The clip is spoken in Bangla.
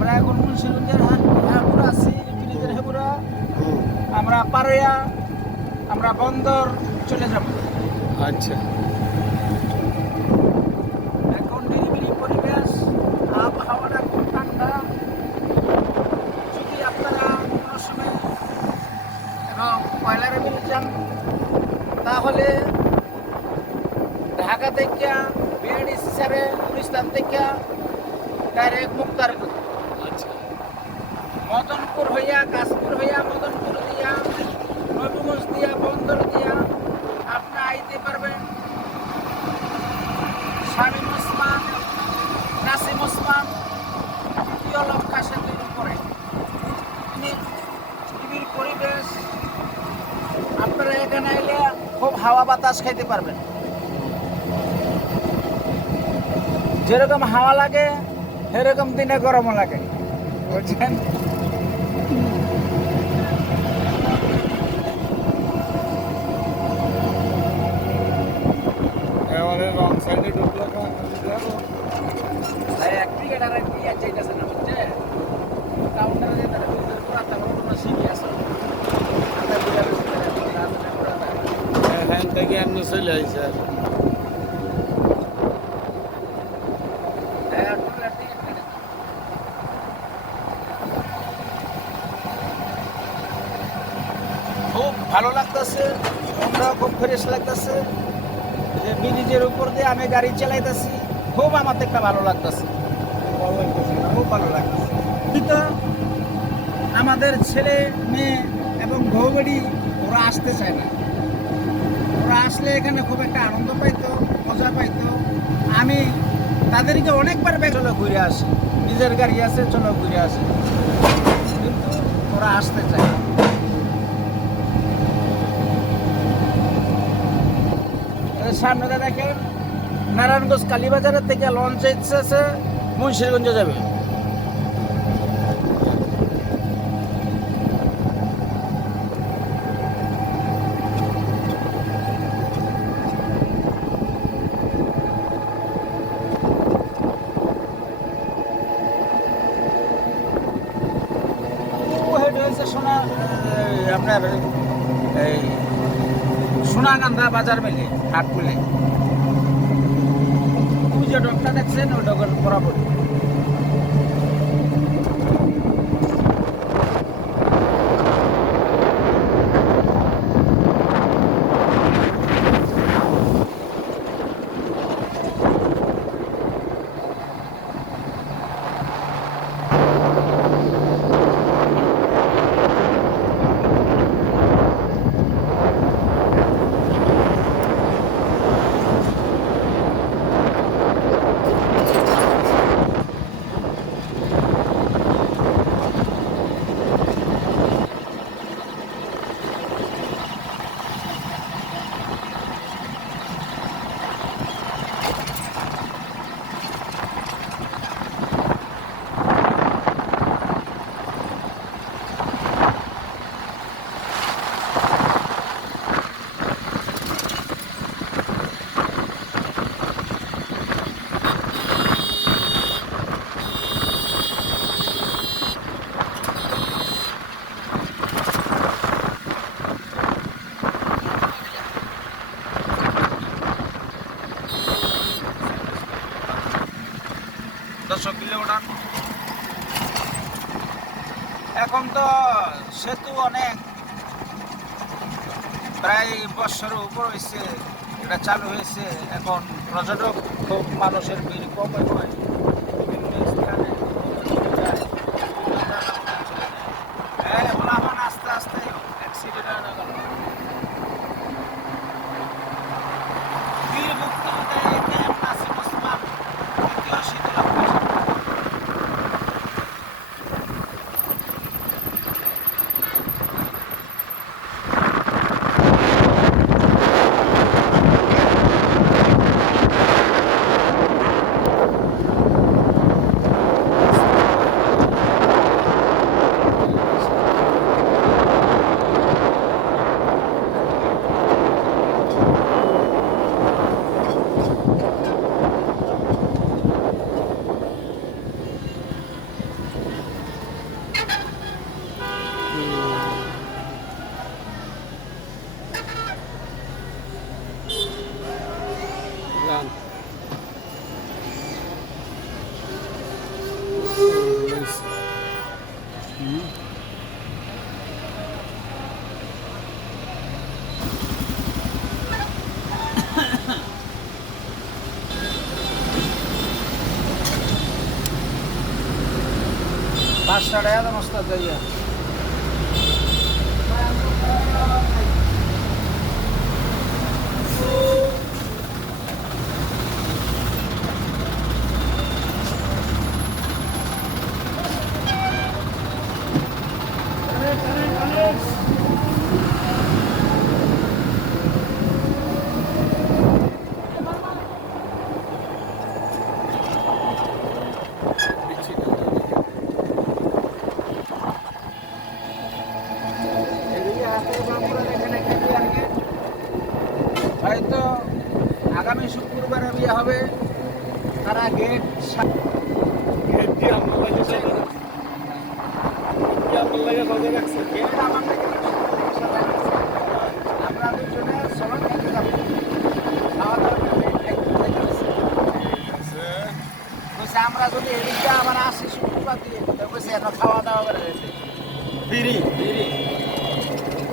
আমরা এখন মুন্সিগঞ্জের হেপুরা আছি ব্রিজের হেপুরা আমরা পারোয়া আমরা বন্দর চলে যাব। আচ্ছা। এখন নিরিবিলি পরিবেশ আবহাওয়াটা খুব ঠান্ডা। যদি আপনারা কোনো সময় এবং যান তাহলে ঢাকা থেকে বিআরডি সারে গুলিস্তান থেকে ডাইরেক্ট মুক্তারপুর। মদনপুর হইয়া, কাশপুর হইয়া, মদনপুর দিয়া, নবীগঞ্জ দিয়া, বন্দর দিয়া আপনি আইতে পারবেন। শামীম ওসমান নাসিম ওসমান তৃতীয় লক্ষা সেতুর উপরে পৃথিবীর পরিবেশ, আপনারা এখানে এলে খুব হাওয়া বাতাস খাইতে পারবেন। যেরকম হাওয়া লাগে, সেরকম দিনে গরমও লাগে। বুঝছেন? না বুঝছে? কাউন্টারে যেতে কোনো এখান থেকে চলে আইসে হ্যাঁ খুব ভালো লাগতেছে মনটা খুব ফ্রেশ লাগতেছে। যে ব্রিজের উপর দিয়ে আমি গাড়ি চালাইতেছি খুব আমার একটা ভালো লাগতেছে। খুব ভালো লাগতেছে কিন্তু আমাদের ছেলে, মেয়ে এবং বউবাড়ি ওরা আসতে চায় না। ওরা আসলে এখানে খুব একটা আনন্দ পাইতো, মজা পাইতো। আমি তাদেরকে অনেকবার বের চলো ঘুরে আসি। নিজের গাড়ি আছে, চলো ঘুরে আসি। কিন্তু ওরা আসতে চায় না। সামনে দেখেন নারায়ণগঞ্জ কালীবাজারের থেকে লঞ্চ এসেছে। মুন্সিরগঞ্জে যাবে? বাজার মেলে হাট মেলে ওই যে ডকটা দেখছেন ওই ডকের বরাবর দর্শক বিলে ওঠান। এখন তো সেতু অনেক। প্রায় বছর উপর হয়েছে এটা চালু হয়েছে এখন পর্যটক খুব মানুষের ভিড় কম হয়। Obrigado. não está mostadaria. হয়তো আগামী শুক্রবারে বিয়ে হবে তারা গেট গেট কি আমরা যদি এদিকটা আবার আসি শুক্রবার দিয়ে খাওয়া দাওয়া করে ফিরি। ফিরি।